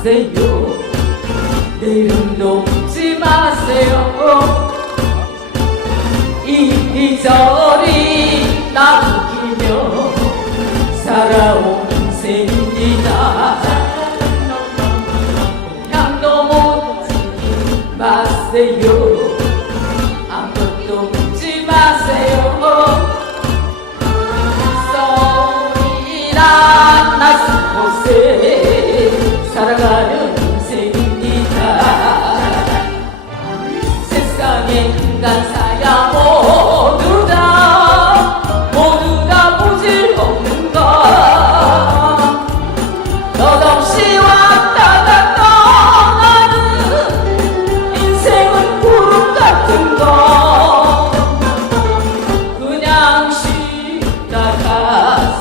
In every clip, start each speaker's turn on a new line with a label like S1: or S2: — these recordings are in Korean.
S1: 마세요. 내일은 놓지 마세요. 이리저리 나누기며 살아온 인생입니다 향도 묻지 마세요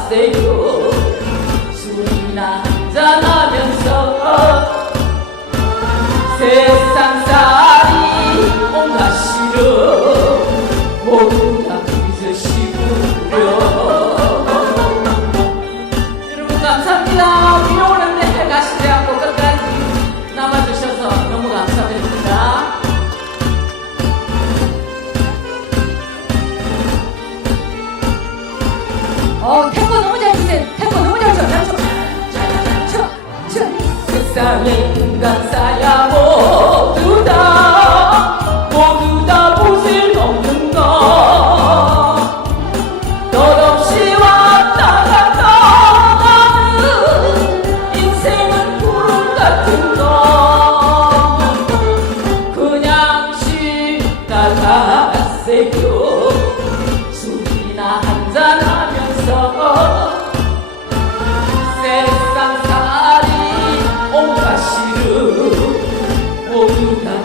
S1: 가세요. 술이나 한잔하면서 세상살이 온갖 시름 모두 다 잊으시고요. 여러분 감사합니다. 오는데 가시지 않고 끝까지 남아주셔서 너무 감사드립니다.
S2: 어,
S1: 사야 뭐 Україна.